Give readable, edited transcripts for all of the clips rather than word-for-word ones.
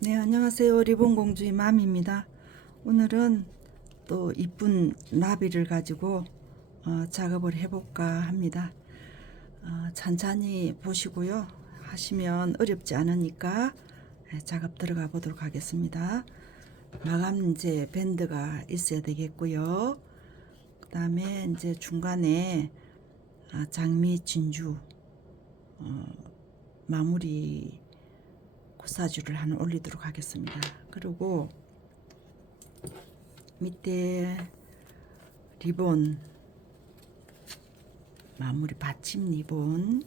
네, 안녕하세요. 리본공주의 맘입니다. 오늘은 또 이쁜 나비를 가지고 작업을 해볼까 합니다. 찬찬히 보시고요. 하시면 어렵지 않으니까 작업 들어가 보도록 하겠습니다. 마감 이제 밴드가 있어야 되겠고요. 그 다음에 이제 중간에 장미 진주 마무리 코사주를 하나 올리도록 하겠습니다. 그리고 밑에 리본 마무리 받침 리본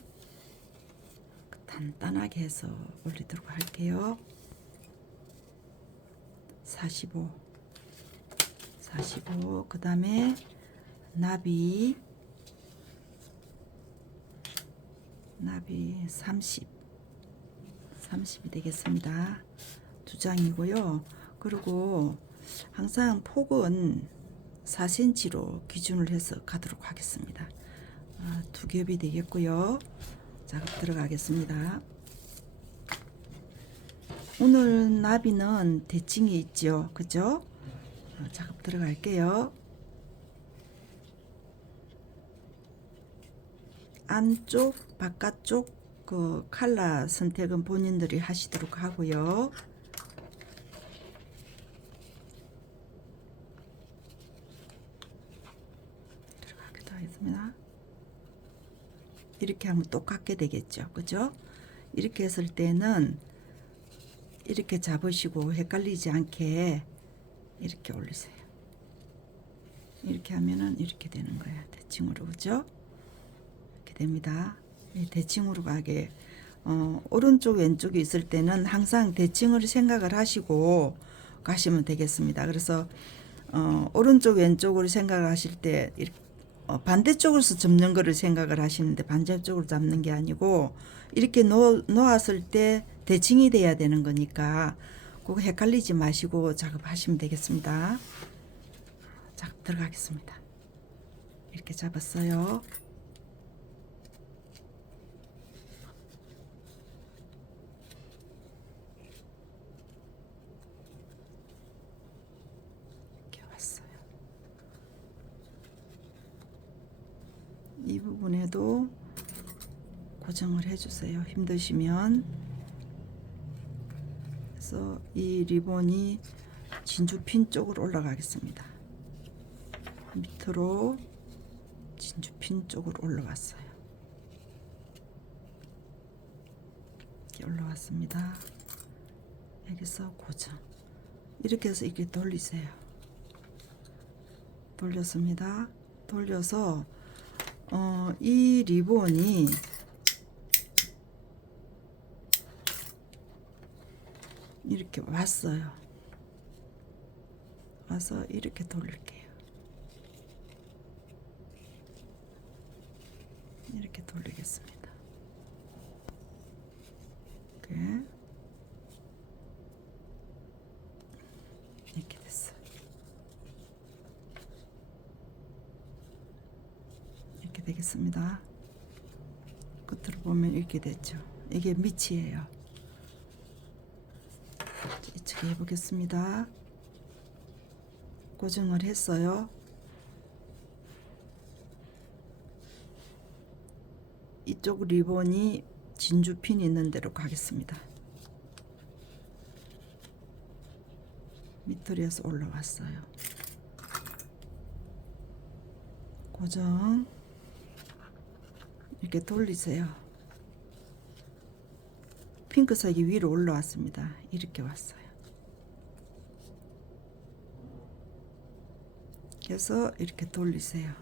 단단하게 해서 올리도록 할게요. 45 그 다음에 나비 30이 되겠습니다. 두 장이고요. 그리고 항상 폭은 4cm로 기준을 해서 가도록 하겠습니다. 두 겹이 되겠고요. 작업 들어가겠습니다. 오늘 나비는 대칭이 있죠. 그죠? 작업 들어갈게요. 안쪽, 바깥쪽 그 컬러 선택은 본인들이 하시도록 하고요. 들어가기도 하겠습니다. 이렇게 하면 똑같게 되겠죠. 그죠? 이렇게 했을 때는 이렇게 잡으시고 헷갈리지 않게 이렇게 올리세요. 이렇게 하면은 이렇게 되는 거야. 대칭으로. 그죠? 이렇게 됩니다. 대칭으로 가게 오른쪽 왼쪽이 있을 때는 항상 대칭을 생각을 하시고 가시면 되겠습니다. 그래서 오른쪽 왼쪽으로 생각을 하실 때 반대쪽으로서 접는 거를 생각을 하시는데 반대쪽으로 잡는 게 아니고 이렇게 놓았을 때 대칭이 돼야 되는 거니까 그거 헷갈리지 마시고 작업하시면 되겠습니다. 작업 들어가겠습니다. 이렇게 잡았어요. 이렇게 왔어요. 이 부분에도 고정을 해주세요. 힘드시면. 그래서 이 리본이 진주핀 쪽으로 올라가겠습니다. 밑으로 진주핀 쪽으로 올라왔어요. 이렇게 올라왔습니다. 여기서 고정. 이렇게 해서 이렇게 돌리세요. 돌렸습니다. 돌려서 이 리본이 이렇게 왔어요. 와서 이렇게 돌릴게요. 이렇게 돌리겠습니다. 이렇게 됐어요. 이렇게 되겠습니다. 끝으로 보면 이렇게 됐죠. 이게 밑이에요. 이쪽에 해보겠습니다. 고정을 했어요. 이쪽 리본이 진주핀 있는 대로 가겠습니다. 밑으로서 올라왔어요. 고정. 이렇게 돌리세요. 핑크색이 위로 올라왔습니다. 이렇게 왔어요. 그래서 이렇게 돌리세요.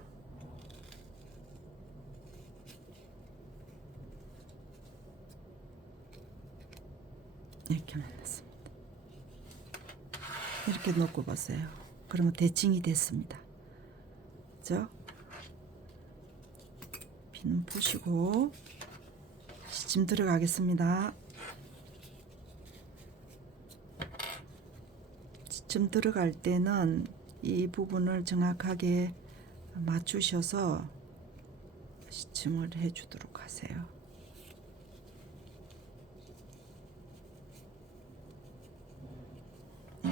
이렇게 만났습니다. 이렇게 놓고 보세요. 그러면 대칭이 됐습니다. 그죠? 비는 보시고 시침 들어가겠습니다. 시침 들어갈 때는 이 부분을 정확하게 맞추셔서 시침을 해주도록 하세요.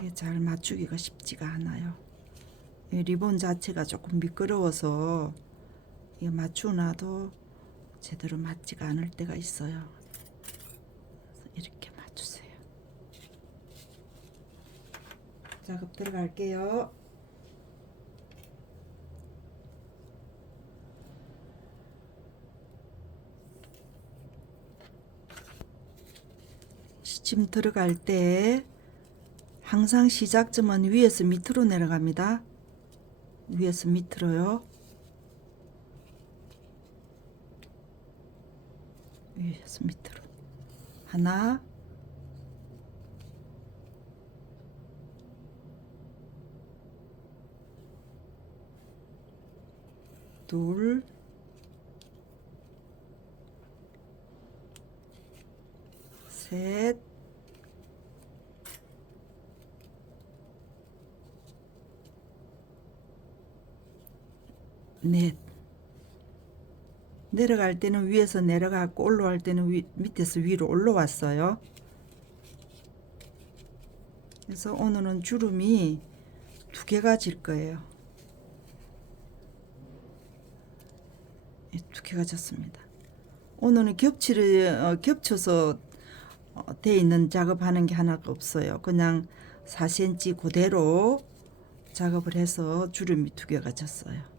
이게 잘 맞추기가 쉽지가 않아요. 이 리본 자체가 조금 미끄러워서 이게 맞추나도 제대로 맞지가 않을 때가 있어요. 이렇게 맞추세요. 작업 들어갈게요. 시침 들어갈 때 항상 시작점은 위에서 밑으로 내려갑니다. 위에서 밑으로요. 위에서 밑으로. 하나, 둘, 셋, 넷. 내려갈 때는 위에서 내려가고 올라갈 때는 밑에서 위로 올라왔어요. 그래서 오늘은 주름이 2개가 질 거예요. 2개가 졌습니다. 오늘은 겹쳐서 돼 있는 작업하는 게 하나가 없어요. 그냥 4cm 그대로 작업을 해서 주름이 2개가 졌어요.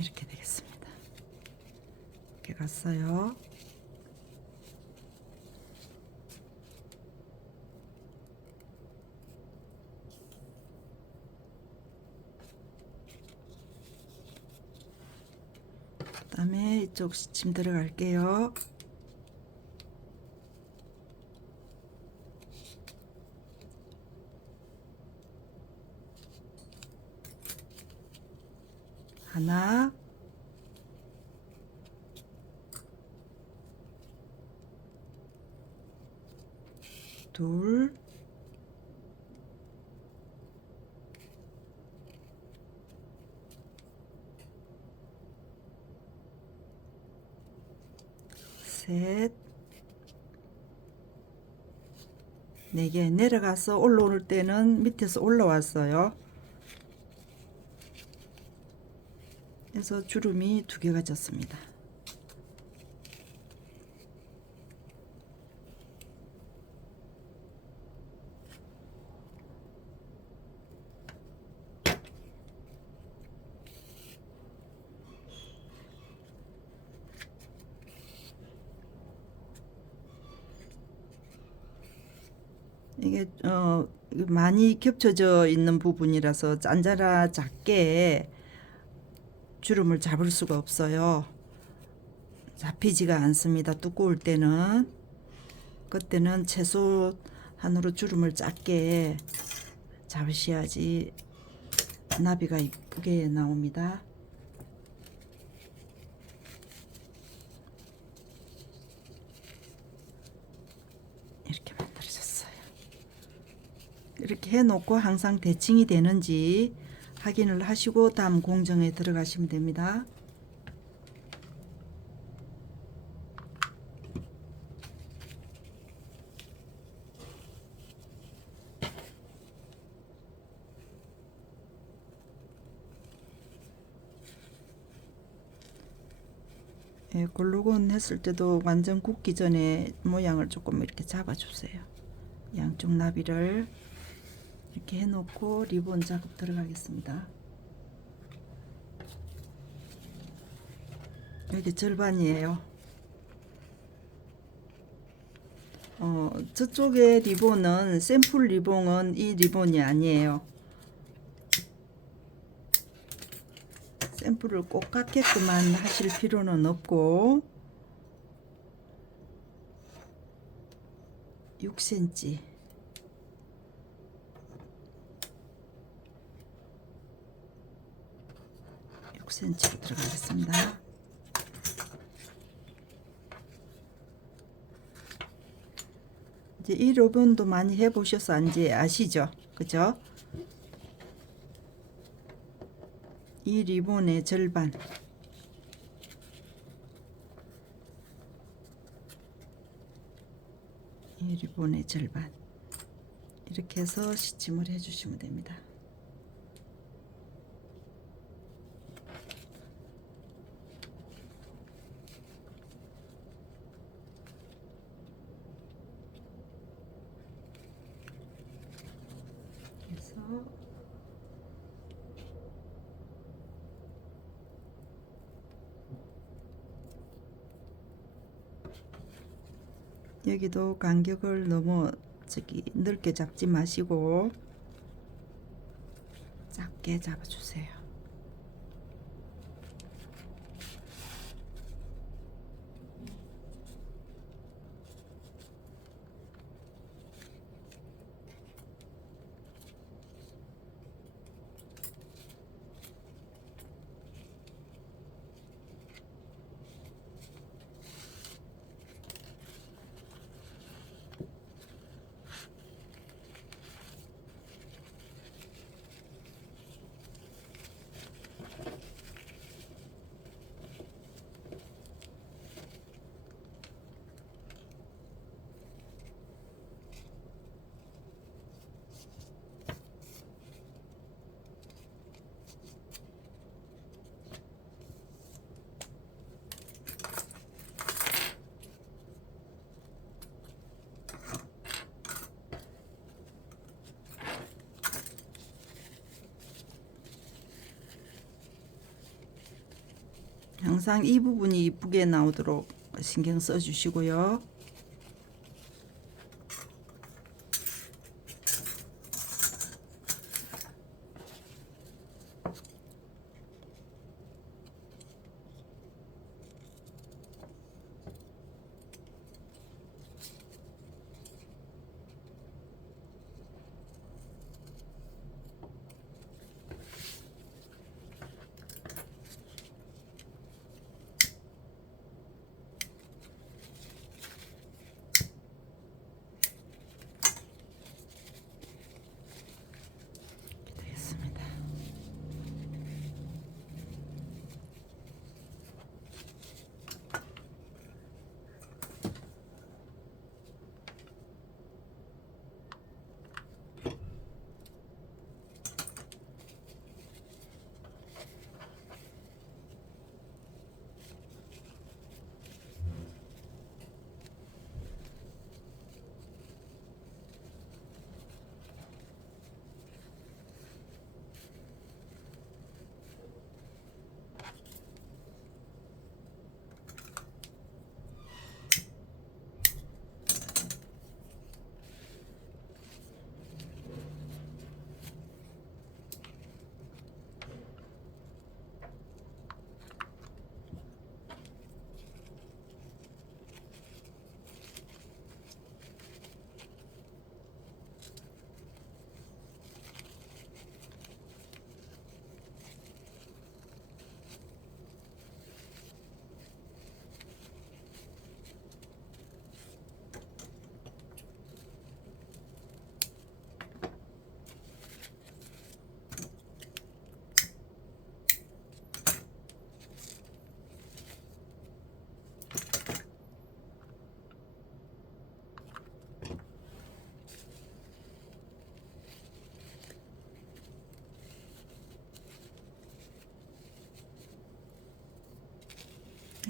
이렇게 되겠습니다. 이렇게 갔어요. 그 다음에 이쪽 시침 들어갈게요. 하나, 둘, 셋, 4개. 내려가서 올라올 때는 밑에서 올라왔어요. 그래서 주름이 2개가 졌습니다. 이게 많이 겹쳐져 있는 부분이라서 짠자라 작게 주름을 잡을 수가 없어요. 잡히지가 않습니다. 두꺼울 때는. 그때는 최소한으로 주름을 작게 잡으셔야지 나비가 이쁘게 나옵니다. 이렇게 만들어졌어요. 이렇게 해놓고 항상 대칭이 되는지 확인을 하시고 다음 공정에 들어가시면 됩니다. 예, 글루건 했을 때도 완전 굳기 전에 모양을 조금 이렇게 잡아주세요. 양쪽 나비를 이렇게 해놓고 리본 작업 들어가겠습니다. 여기 절반이에요. 저쪽에 리본은 샘플 리본은 이 리본이 아니에요. 샘플을 꼭 같게끔만 하실 필요는 없고 6cm 6cm로 들어가겠습니다. 이제 이 리본도 많이 해보셔서 이제 아시죠? 그죠? 이 리본의 절반, 이 리본의 절반 이렇게 해서 시침을 해주시면 됩니다. 그래서 여기도 간격을 너무 넓게 잡지 마시고 작게 잡아주세요. 항상 이 부분이 이쁘게 나오도록 신경 써 주시고요. 되겠습니다.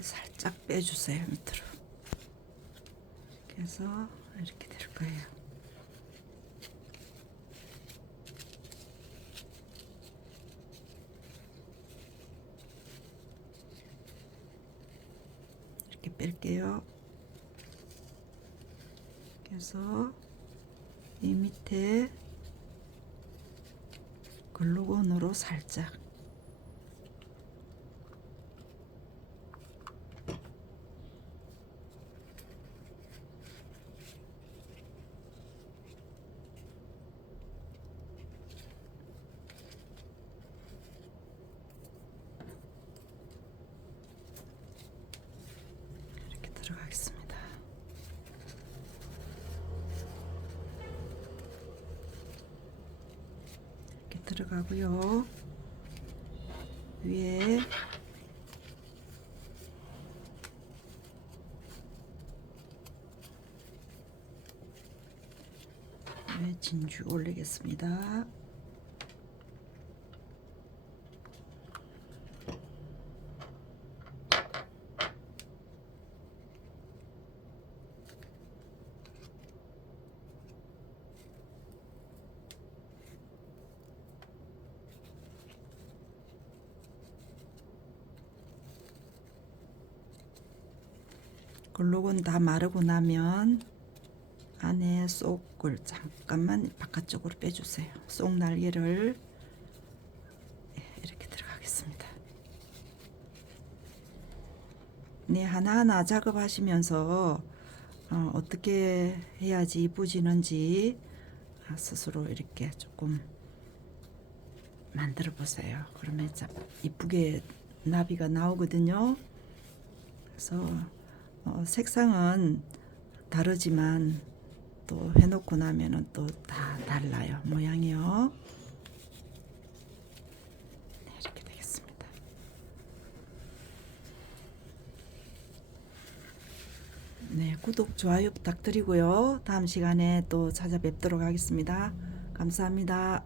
살짝 빼주세요. 밑으로. 이렇게 해서 이렇게 될 거예요. 이렇게 뺄게요. 그래서 이 밑에 글루건으로 살짝 들어가고요. 위에 진주 올리겠습니다. 글록은 다 마르고 나면 안에 속을 잠깐만 바깥쪽으로 빼주세요. 속 날개를 이렇게 들어가겠습니다. 네, 하나하나 작업하시면서 어떻게 해야지 이쁘지는지 스스로 이렇게 조금 만들어 보세요. 그러면 참 이쁘게 나비가 나오거든요. 그래서 색상은 다르지만 또 해놓고 나면은 또 다 달라요. 모양이요. 네, 이렇게 되겠습니다. 네, 구독, 좋아요 부탁드리고요. 다음 시간에 또 찾아뵙도록 하겠습니다. 감사합니다.